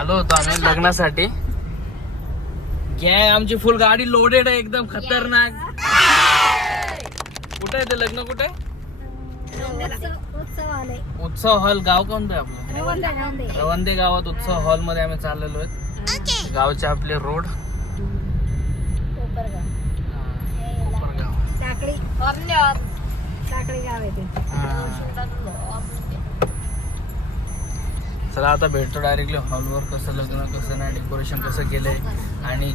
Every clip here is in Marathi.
आलो होतो आम्ही लग्नासाठी. गॅंग आमची फुल गाडी लोडेड आहे एकदम खतरनाक. कुठे आहे ते लग्न? कुठे? उत्सव हॉल. गाव कोणतं आहे आपलं? रवंदे गावात उत्सव हॉल मध्ये आम्ही चाललेलो आहेत. गावचे आपले रोड चला आता भेटतो डायरेक्टली हॉलवर. कसं लग्न, कसं नाही, डेकोरेशन कसं केलंय आणि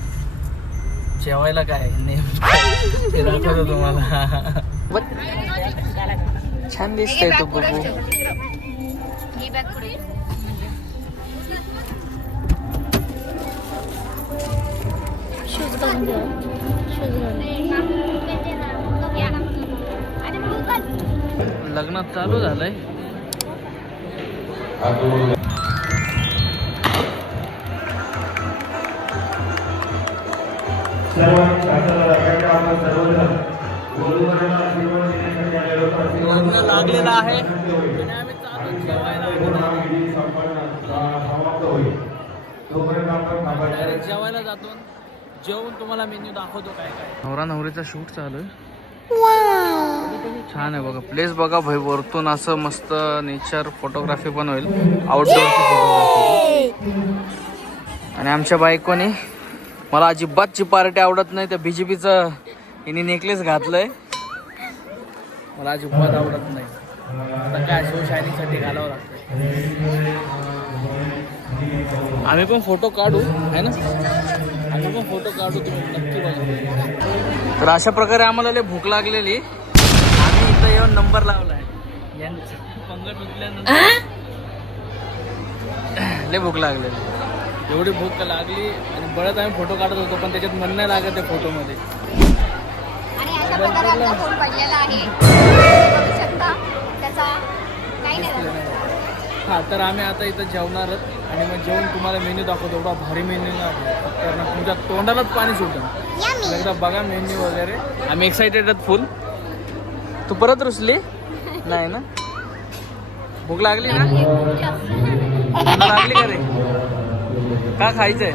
जेवायला काय नेमकं ते दाखवतो तुम्हाला. छान दिसतंय तो बघू. लग्न चालू झालंय. लग्न लागलेलं आहे आणि आम्ही चालू जेवायला जातो. जेवून तुम्हाला मेन्यू दाखवतो काय काय. नवरा नवरीचा शूट चालू आहे. छान आहे बघा प्लेस. बघा भाई वरतून असं मस्त नेचर फोटोग्राफी पण होईल. आउटडोअरची फोटोग्राफी. आणि आमच्या बायकोने मला अजिबात पार्टी आवडत नाही. त्या बीजेपीचं हिने नेकलेस घातलंय. मला अजिबात आवडत नाही. आता काय शो शायनिंगसाठी घालावं लागतं. आम्ही पण फोटो काढू आहे ना. आम्ही पण फोटो काढू. तुम्ही नक्की बघा. तर अशा प्रकारे आम्हाला लय भूक लागलेली. आम्ही इथं येऊन नंबर लावलाय. यांची पंगत उठल्यानंतर लय भूक लागलेली. एवढी भूक लागली आणि बळत आम्ही फोटो काढत होतो पण त्याच्यात मन नाही लागत त्या फोटोमध्ये. हा तर आम्ही आता इथं जेवणारच आणि मग जेवण तुम्हाला मेन्यू दाखवतो. एवढा भारी मेन्यू ना तुमच्या तोंडालाच पाणी सुटतं. एकदा बघा मेन्यू वगैरे. आम्ही एक्साइटेड आहेत फुल. तू परत रुसली नाही ना? भूक लागली ना? लागली का रे? का खायचंय?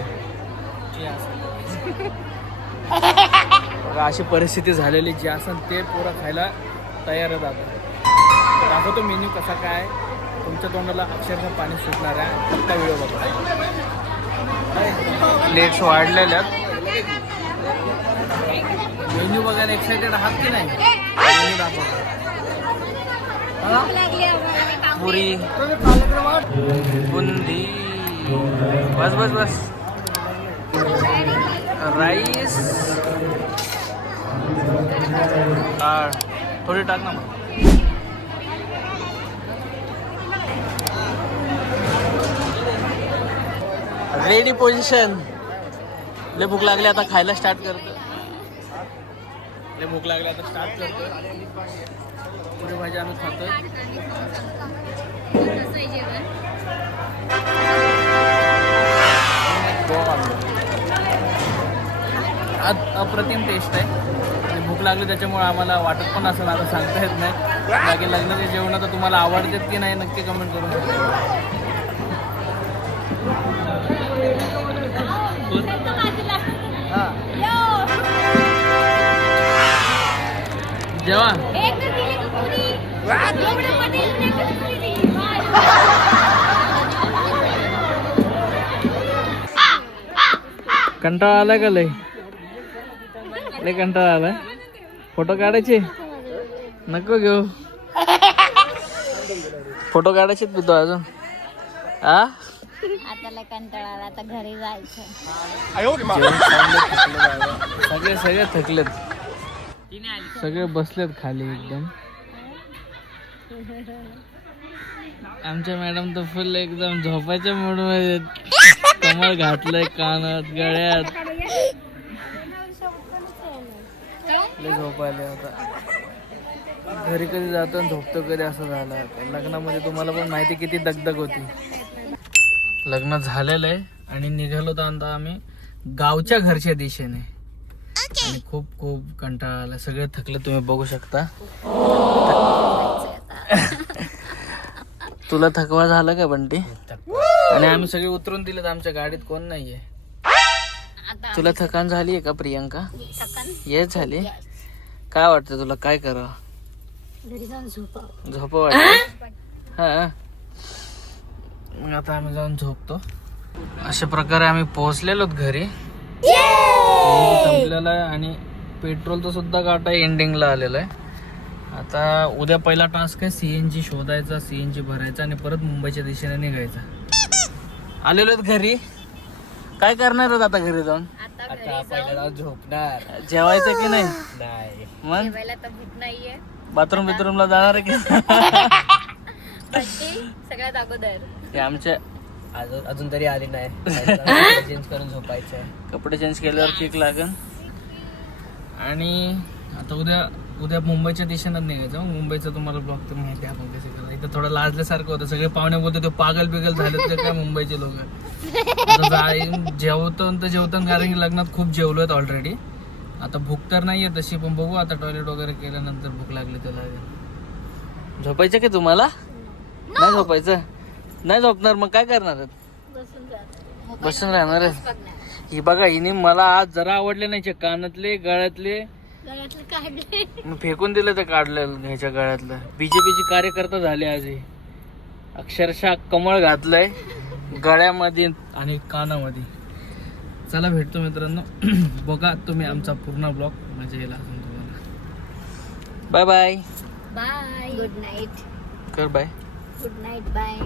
अशी परिस्थिती झालेली. जी असेल ते पुरं खायला तयारच आता. दाखवतो मेन्यू कसा काय. तुमच्या तोंडाला अक्षरशः पाणी सुटणार आहे. फक्त व्हिडिओ बघा. प्लेट्स वाढलेल्या. मेन्यू बघायला एक्साइटेड आहात की नाही? मेन्यू दाखवतो. पुरी, बुंदी, बस बस बस, राईस, डाळ थोडी टाक ना मग. Ready position. लय भूक लागली आता खायला स्टार्ट करतो. लय भूक लागली आता स्टार्ट करतो. पुरी भाजी आम्ही खातोय. अप्रतिम टेस्ट आहे आणि भूक लागली त्याच्यामुळे आम्हाला वाटत पण असं आता सांगता येत नाही. बाकी लग्नाचे जेवण तर तुम्हाला आवडतात की नाही नक्की कमेंट करून सांगा. जेवा कंटाळा आलाय का? लय कंटाळा आलाय. फोटो काढायचे नको घेऊ. फोटो काढायचे तो अजून. आता कंटाळा आला. आता घरी जायचं. सगळे थकलेत. सगळे बसलेत खाली एकदम. आमच्या मॅडम तर फुल एकदम झोपायच्या मूड मध्ये. कमळ घातलंय कानात गळ्यात. झोपायला आता घरी कधी जातो आणि झोपतो कधी असं झालं. लग्नामध्ये तुम्हाला पण माहिती किती दगदग होती. लग्न झालेलं आहे आणि निघालो तर आता आम्ही गावच्या घरच्या दिशेने. आणि खूप खूप कंटाळा आला. सगळे थकले तुम्ही बघू शकता. तुला थकवा झाला का बंटी? आणि आम्ही सगळे उतरून दिलेत, आमच्या गाडीत कोण नाहीये. आता तुला थकान झाली आहे का प्रियंका? थकन येस झाली. काय वाटतं तुला, काय करावं? घरी जाऊन झोपावं. झोप वाटत? हा, मग आता आम्ही जाऊन झोपतो. अशा प्रकारे आम्ही पोहोचलेलो घरी. संपलेला आहे आणि पेट्रोलचा सुद्धा काटा एंडिंगला आलेला आहे. आता उद्या पहिला टास्क आहे CNG शोधायचा, CNG भरायचा आणि परत मुंबईच्या दिशेने निघायचा. आलेलो आहेत घरी. काय करणार आहोत आता घरी जाऊन? आता घरी जाऊन झोपणार. जेवायचं की नाही? मग जेवायला तर भूक नाहीये. बाथरूमला जाणार आहे की? सगळ्यात अगोदर हे आमच्या अजून तरी आली नाही. चेंज करून झोपायचंय. कपडे चेंज केल्यावर किक लागन. आणि आता उद्या मुंबईच्या दिशेनं निघायचं. मुंबईचं तुम्हाला ब्लॉग तर माहिती आहे आपण कसं करायचं. इथं थोडं लाजल्यासारखं होतं. सगळे पाहुणे बोलतो ते पागल बिगल झाले ते काय मुंबईचे लोक. जेवतो कारण की लग्नात खूप जेवलो आहेत ऑलरेडी. आता भूक तर नाहीये तशी, पण बघू आता टॉयलेट वगैरे केल्यानंतर भूक लागली तर लागेल. झोपायचं की तुम्हाला? नाही झोपायचं? नाही झोपणार मग काय करणार? बसून राहणार आहे. ही बघा, हिने मला आज जरा आवडले नाही. कानातले गळ्यातले काढले. मी फेकून दिलं ते काढलं ह्याच्या गळ्यातलं. बीजेपीची कार्यकर्ता झाले आज हे. अक्षरशः कमळ घातलंय गळ्यामध्ये आणि कानामध्ये. चला भेटतो मित्रांनो. बघा तुम्ही आमचा पूर्ण ब्लॉग, मजा येईल अजून तुम्हाला. Bye bye. Bye. Good night. कर बाय. Good night. बाय.